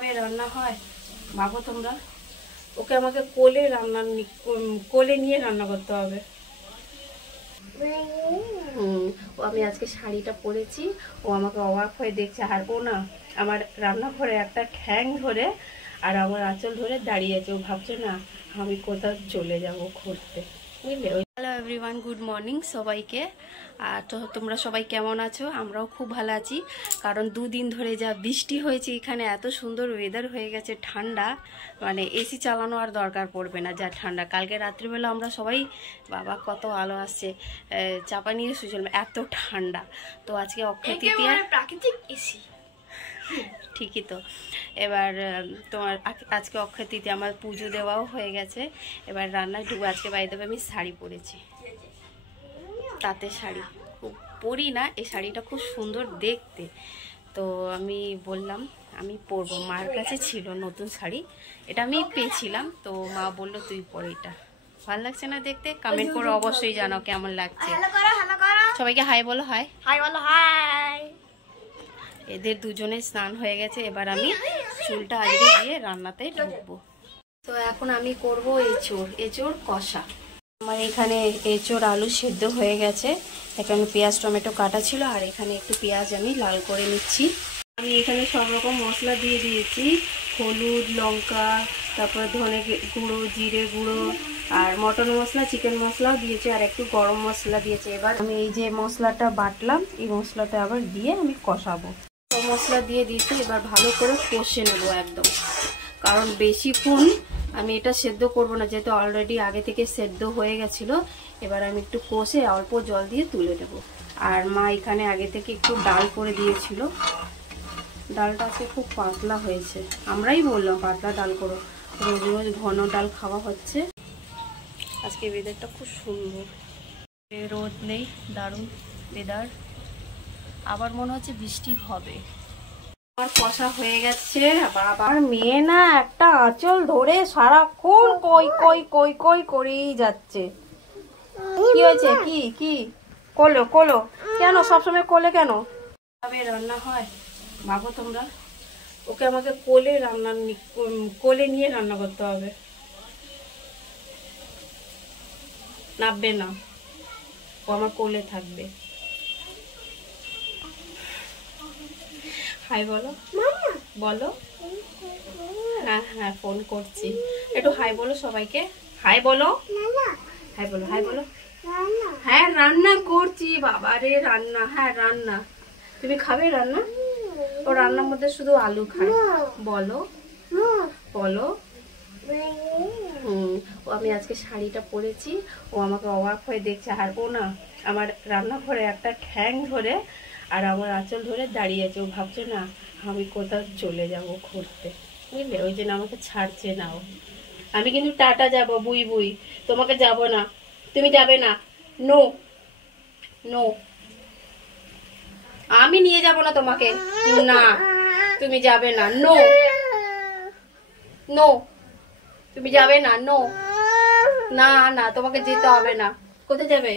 কিভাবে রান্না হয় ভাবো তোমরা। ওকে আমাকে কোলে কোলে নিয়ে রান্না করতে হবে। ও আমি আজকে শাড়িটা পরেছি, ও আমাকে অবাক হয়ে দেখছে। আর ও না আমার রান্নাঘরে একটা ঠ্যাং ধরে আর আমার আঁচল ধরে দাঁড়িয়ে আছে। ও ভাবছে না আমি কোথাও চলে যাব ঘুরতে, বুঝলে। হ্যালো এভরিওয়ান, গুড মর্নিং সবাইকে। আর তো তোমরা সবাই কেমন আছো? আমরাও খুব ভালো আছি, কারণ দুদিন ধরে যা বৃষ্টি হয়েছে এখানে, এত সুন্দর ওয়েদার হয়ে গেছে, ঠান্ডা, মানে এসি চালানো আর দরকার পড়বে না, যা ঠান্ডা। কালকে রাত্রিবেলা আমরা সবাই, বাবা কত আলো আসছে, চাপা নিয়ে শুয়েছিলাম, এত ঠান্ডা। তো আজকে অক্ষয় তৃতীয়া, প্রাকৃতিক এসি। ঠিকই তো। এবার তোমার আজকে অক্ষয় তৃতীয়া, আমার পুজো দেওয়াও হয়ে গেছে। এবার রান্নায় ঢুকবো। আজকে বাইরে আমি শাড়ি পরেছি, তাঁতের শাড়ি, পরি না, এই শাড়িটা খুব সুন্দর দেখতে। তো আমি বললাম আমি পরবো, মার কাছে ছিল নতুন শাড়ি, এটা আমি পেয়েছিলাম। তো মা বললো তুই পর, এটা ভালো লাগছে না দেখতে? কমেন্ট করে অবশ্যই জানাও কেমন লাগছে। সবাইকে হাই বলো। হাই হাই বলো। হাই। এদের দুজনের স্নান হয়ে গেছে, এবার আমি চুলটা আজকে দিয়ে রান্নাতে ঢুকবো। তো এখন আমি করব এঁচোড় কষা। আমার এখানে এঁচোড় আলু সেদ্ধ হয়ে গেছে, এখানে পেঁয়াজ টমেটো কাটা ছিল, আর এখানে একটু পেঁয়াজ আমি লাল করে নিচ্ছি। আমি এখানে সব রকম মশলা দিয়ে দিয়েছি, হলুদ, লঙ্কা, তারপর ধনে গুঁড়ো, জিরে গুঁড়ো, আর মটন মশলা, চিকেন মশলাও দিয়েছি, আর একটু গরম মশলা দিয়েছি। এবার আমি এই যে মশলাটা বাটলাম, এই মশলাটা আবার দিয়ে আমি কষাবো। সব মশলা দিয়ে দিয়েছি, এবার ভালো করে কষে নেবো একদম, কারণ বেশিক্ষণ আমি এটা সেদ্ধ করব না, যেহেতু অলরেডি আগে থেকে সেদ্ধ হয়ে গেছিলো। এবার আমি একটু কষে অল্প জল দিয়ে তুলে দেবো। আর মা এখানে আগে থেকে একটু ডাল করে দিয়েছিল, ডালটা আজকে খুব পাতলা হয়েছে, আমরাই বললাম পাতলা ডাল করো, রোজ রোজ ঘন ডাল খাওয়া হচ্ছে। আজকে ওয়েদারটা খুব সুন্দর, রোদ নেই, দারুণ ওয়েদার, আবার মনে হচ্ছে বৃষ্টি হবে। আমার কষা হয়ে গেছে। বাবার মেয়ে না একটা আঁচল ধরে সারাক্ষণ কই কই কই কই করেই যাচ্ছে। কি হয়েছে? কি কি কোলো কোলো কেন সবসময় কোলে কেন? কিভাবে রান্না হয় ভাবো তোমরা। ওকে আমাকে কোলে নিয়ে রান্না করতে হবে। নাববে না, ও আমার কোলে থাকবে। হাই বলো, বলো। হ্যাঁ হ্যাঁ ফোন করছি, একটু হাই বলো সবাইকে। হাই বলো, হাই বলো, হাই বলো। হ্যাঁ রান্না করছি বাবা রে, রান্না, হ্যাঁ রান্না। তুমি খাবে রান্না? ও রান্নার মধ্যে শুধু আলু খায়। বলো বলো। ও আমি আজকে শাড়িটা পরেছি, ও আমাকে অবাক হয়ে দেখছে। আর ও না আমার রান্নাঘরে একটা ঠ্যাং ধরে আর আমার আঁচল ধরে দাঁড়িয়ে আছে। ও ভাবছে না আমি কোথাও চলে যাব ঘুরতে, বুঝলে, ওই জন্য আমাকে ছাড়ছে না ও। আমি কিন্তু টাটা যাব, বুই বুই, তোমাকে যাব না, তুমি যাবে না। নো নো, আমি নিয়ে যাব না তোমাকে, না তুমি যাবে না। নো নো, তুমি যাবে না। নো না না, তোমাকে যেতে হবে না। কোথায় যাবে?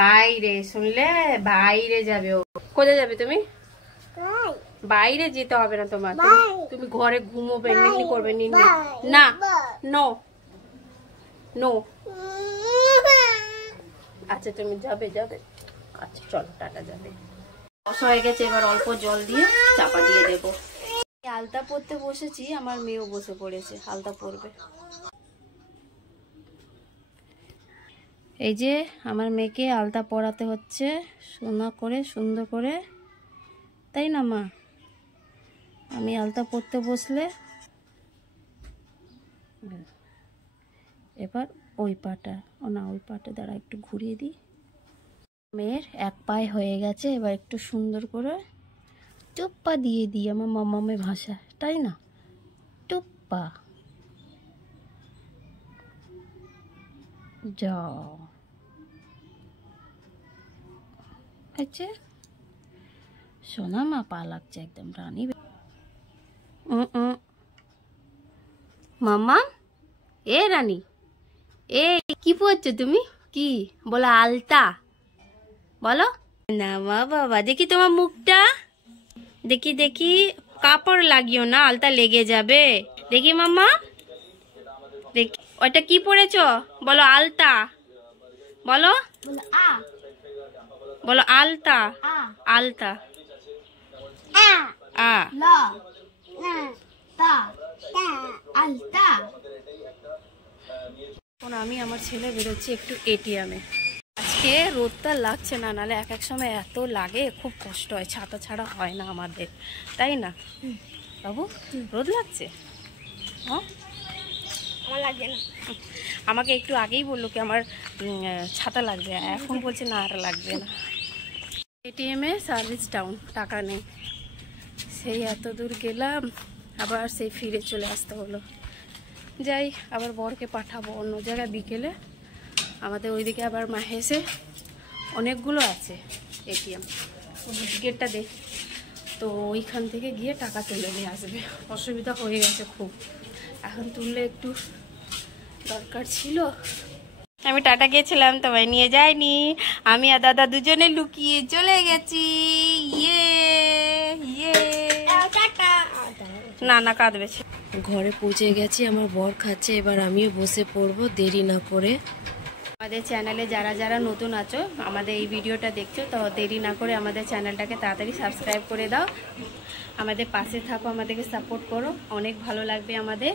বাইরে, শুনলে, বাইরে যাবে ও। কোথায় যাবে তুমি? বাইরে যেতে হবে না তোমার, তুমি ঘরে ঘুমোবে, নিনি করবে, নিনি। না নো নো। আচ্ছা তুমি যাবে যাবে, আচ্ছা চলো টাটা, যাবে। কষা হয়ে গেছে, এবার অল্প জল দিয়ে চাপা দিয়ে দেবো। আলতা পরতে বসেছি, আমার মেয়েও বসে পড়েছে, আলতা পরবে। এই যে আমার মেয়েকে আলতা পরাতে হচ্ছে, সোনা করে সুন্দর করে, তাই না মা? আমি আলতা পরতে বসলে এবার ওই পাটা, ও না ওই পাটা দ্বারা একটু ঘুরিয়ে দিই। মেয়ের এক পায়ে হয়ে গেছে, এবার একটু সুন্দর করে টুপ্পা দিয়ে দিই, আমার মামামের ভাষা, তাই না? টুপ্পা যাও। আচ্ছা সোনা মা, পা লাগছে একদম রানী। মামা এ রানী, এ কি পড়ছো তুমি? কি বলো? আলতা বলো না। মা বাবা দেখি তোমার মুখটা, দেখি দেখি, কাপড় লাগিও না, আলতা লেগে যাবে। দেখি মাম্মা, দেখি ওইটা কি পরেছ বলো? আলতা বলো, बोलो आ বলো আলতা। आ আলতা आ আ। ला ना ता ता अलता। এখন আমি আমার ছেলে বেরোচ্ছি একটু এটিএমে। আজকে রোদটা লাগছে না, নাহলে এক এক সময় এত লাগে, খুব কষ্ট হয়, ছাতা ছাড়া হয় না আমাদের, তাই না বাবু? রোদ লাগছে হ্যাঁ? আমার লাগবে না। আমাকে একটু আগেই বললো কি আমার ছাতা লাগবে, এখন বলছে না আর লাগবে না। এটিএমে সার্ভিস ডাউন, টাকা নেই, সেই এত দূর গেলাম, আবার সেই ফিরে চলে আসতে হলো। যাই, আবার বরকে পাঠাবো অন্য জায়গায় বিকেলে। আমাদের ওইদিকে আবার মাহেসে অনেকগুলো আছে এটিএম, গেটটা দে, তো ওইখান থেকে গিয়ে টাকা তুলে নিয়ে আসবে। অসুবিধা হয়ে গেছে খুব, এখন তুললে একটু দরকার ছিল। আমি টাটা গেছিলাম, তোমায় নিয়ে যাইনি, আমি আর দাদা দুজনে লুকিয়ে চলে গেছি। ইয়ে ইয়ে, टाटा। না না কাঁদবে। ঘরে পৌঁছে গেছি, আমার বর খাচ্ছে, এবার আমিও বসে পড়বো দেরি না করে। আমাদের চ্যানেলে যারা যারা নতুন আছো, আমাদের এই ভিডিওটা দেখছো, তো দেরি না করে আমাদের চ্যানেলটাকে তাড়াতাড়ি সাবস্ক্রাইব করে দাও, আমাদের পাশে থাকো, আমাদেরকে সাপোর্ট করো, অনেক ভালো লাগবে আমাদের।